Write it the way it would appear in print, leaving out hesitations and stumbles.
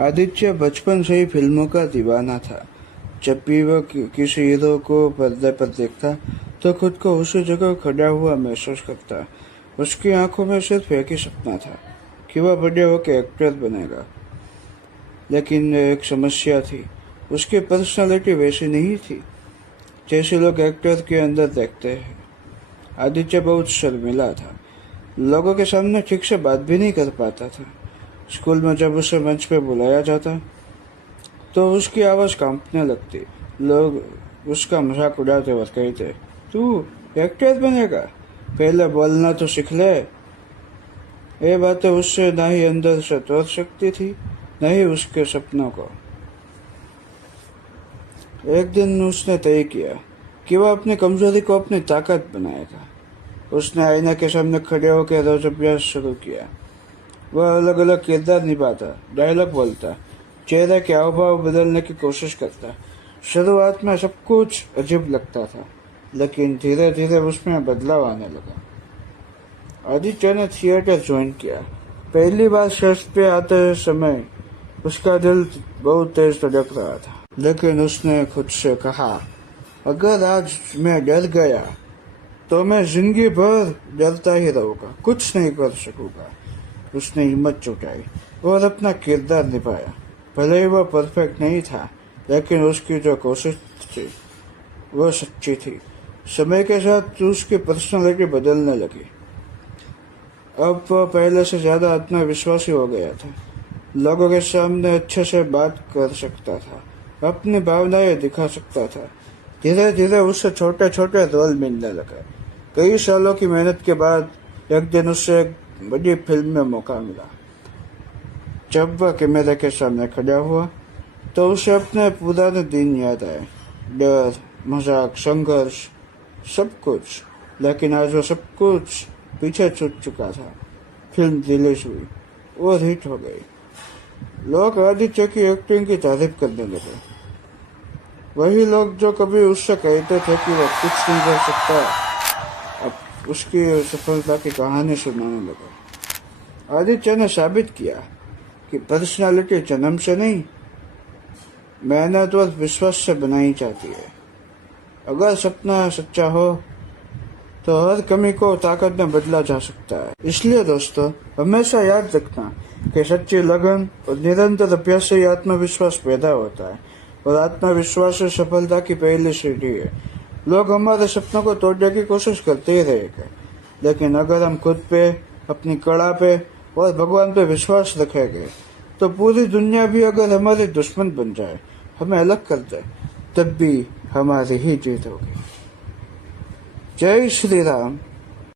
आदित्य बचपन से ही फिल्मों का दीवाना था। जब भी वह किसी हीरो को पर्दे पर देखता तो खुद को उसी जगह खड़ा हुआ महसूस करता। उसकी आंखों में सिर्फ एक ही सपना था कि वह बड़े होकर एक्टर बनेगा। लेकिन एक समस्या थी, उसकी पर्सनालिटी वैसी नहीं थी जैसे लोग एक्टर के अंदर देखते हैं। आदित्य बहुत शर्मिला था, लोगों के सामने ठीक से बात भी नहीं कर पाता था। स्कूल में जब उसे मंच पे बुलाया जाता तो उसकी आवाज़ कांपने लगती। लोग उसका मजाक उड़ाते और कहते, तू एक्टर बनेगा, पहले बोलना तो सीख ले। ये बातें उससे न ही अंदर से तोड़ सकती थी, न ही उसके सपनों को। एक दिन उसने तय किया कि वह अपनी कमजोरी को अपनी ताकत बनाएगा। उसने आईने के सामने खड़े होकर रोज अभ्यास शुरू किया। वह अलग अलग किरदार निभाता, डायलॉग बोलता, चेहरे के हाव भाव बदलने की कोशिश करता। शुरुआत में सब कुछ अजीब लगता था, लेकिन धीरे धीरे उसमें बदलाव आने लगा। आदित्य ने थिएटर ज्वाइन किया। पहली बार स्टेज पे आते समय उसका दिल बहुत तेज धड़क रहा था, लेकिन उसने खुद से कहा, अगर आज मैं डर गया तो मैं जिंदगी भर डरता ही रहूंगा, कुछ नहीं कर सकूंगा। उसने हिम्मत जुटाई और अपना किरदार निभाया। भले ही वह परफेक्ट नहीं था, लेकिन उसकी जो कोशिश थी वह सच्ची थी। समय के साथ उसकी पर्सनालिटी बदलने लगी। अब वह पहले से ज्यादा आत्मविश्वासी हो गया था। लोगों के सामने अच्छे से बात कर सकता था, अपनी भावनाएं दिखा सकता था। धीरे धीरे उससे छोटे छोटे रोल मिलने लगे। कई सालों की मेहनत के बाद एक दिन उससे एक बड़ी फिल्म में मौका मिला। जब वह कैमरे के सामने खड़ा हुआ तो उसे अपने पुराने दिन याद आए, डर, मजाक, संघर्ष, सब कुछ। लेकिन आज वो सब कुछ पीछे छूट चुका था। फिल्म रिलीज हुई और हिट हो गई। लोग आदित्य की एक्टिंग की तारीफ करने लगे। वही लोग जो कभी उससे कहते थे कि वह कुछ नहीं कर सकता, अब उसकी सफलता की कहानी सुनाने लगे। आदित्य ने साबित किया कि पर्सनालिटी जन्म से नहीं, मेहनत और विश्वास से बनाई जाती है। अगर सपना सच्चा हो तो हर कमी को ताकत में बदला जा सकता है। इसलिए दोस्तों, हमेशा याद रखना कि सच्ची लगन और निरंतर अभ्यास से आत्मविश्वास पैदा होता है, और आत्मविश्वास से सफलता की पहली सीढ़ी है। लोग हमारे सपनों को तोड़ने की कोशिश करते ही रहेंगे, लेकिन अगर हम खुद पे, अपनी कला पे और भगवान पे विश्वास रखेंगे तो पूरी दुनिया भी अगर हमारे दुश्मन बन जाए, हमें अलग कर दे, तब भी हमारी ही जीत होगी। जय श्री राम।